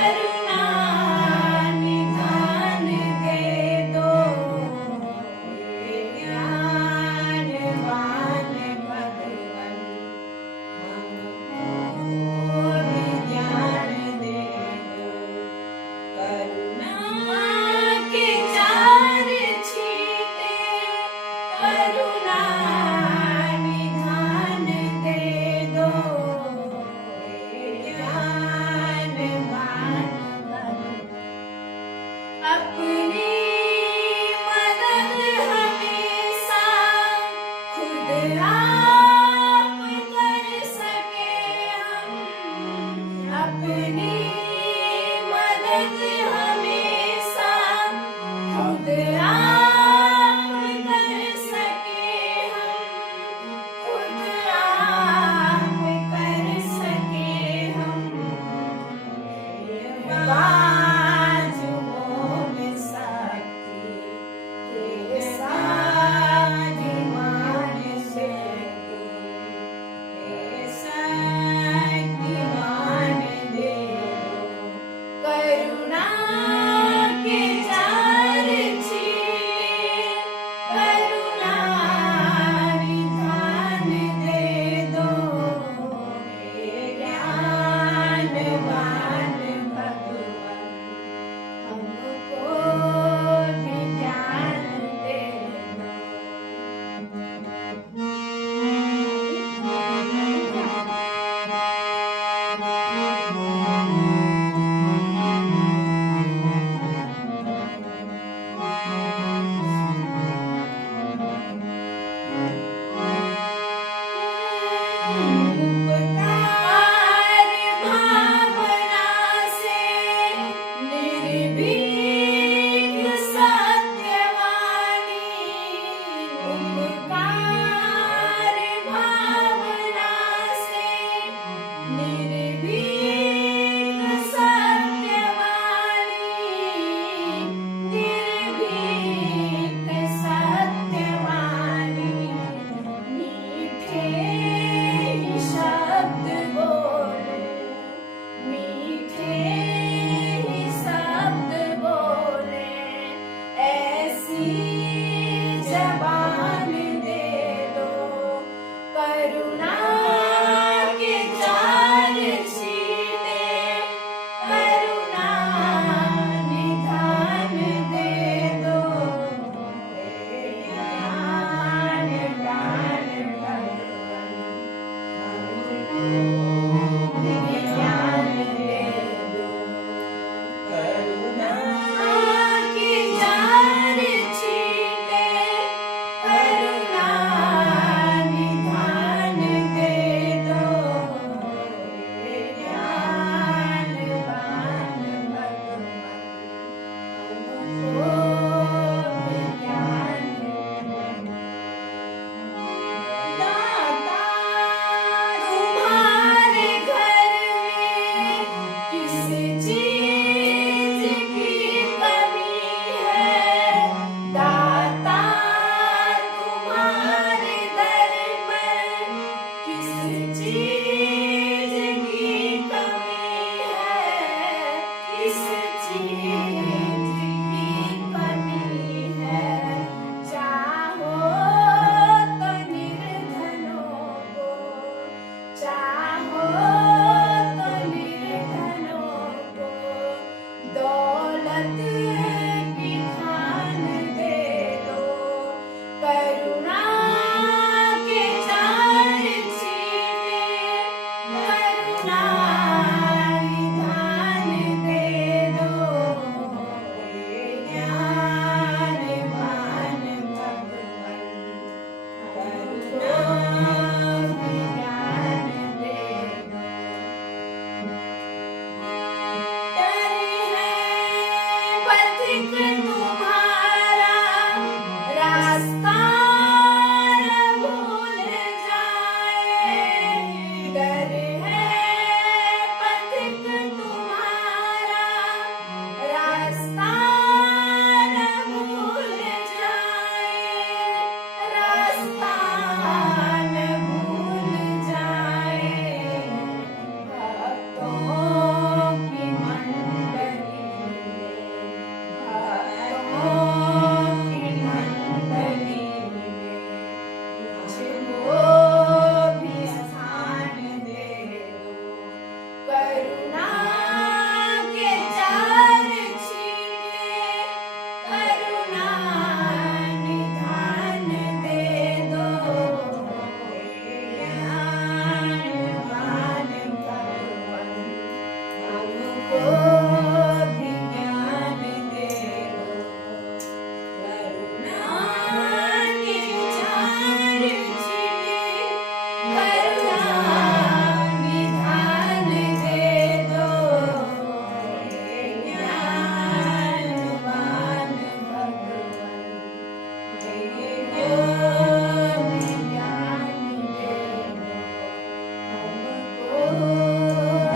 करुणा निधान दे दो, हे ज्ञानवान भगवन हमको भी ज्ञान दे दो। करुणा के चार छींटे करुणा निधान दे दो, हे ज्ञानवान भगवन अपनी मदद हमेशा खुद आप कर सके हम, अपनी मदद हमेशा खुद आप कर सके हम, खुद आप कर सके हम। बाजुओं में शक्ति हे साधिमान शक्ति, हे शक्तिमान दे दो। करुणा के चार छींटे करुणा निधान दे दो, हे ज्ञानवान भगवन हमको भी ज्ञान दे उपकार भावना से निर्भीक सत्यवानी, उपकार भावना से निर्भीक सत्यवानी, निर्भीक सत्यवानी। मीठे ही शब्द बोले, मीठे ही शब्द बोले, ऐसी जबान दे दो। करुणा के चार छींटे करुणा निधान दे दो, हे ज्ञानवान भगवन हमको भी ज्ञान दे दो। करुणा के चार छींटे करुणा निधान दे दो, हे ज्ञानवान भगवन हमको भी ज्ञान दे दो। दाता तुम्हारे घर में किस चीज की कमी है, दाता तुम्हारे दर पर किस चीज की कमी है, किस चीज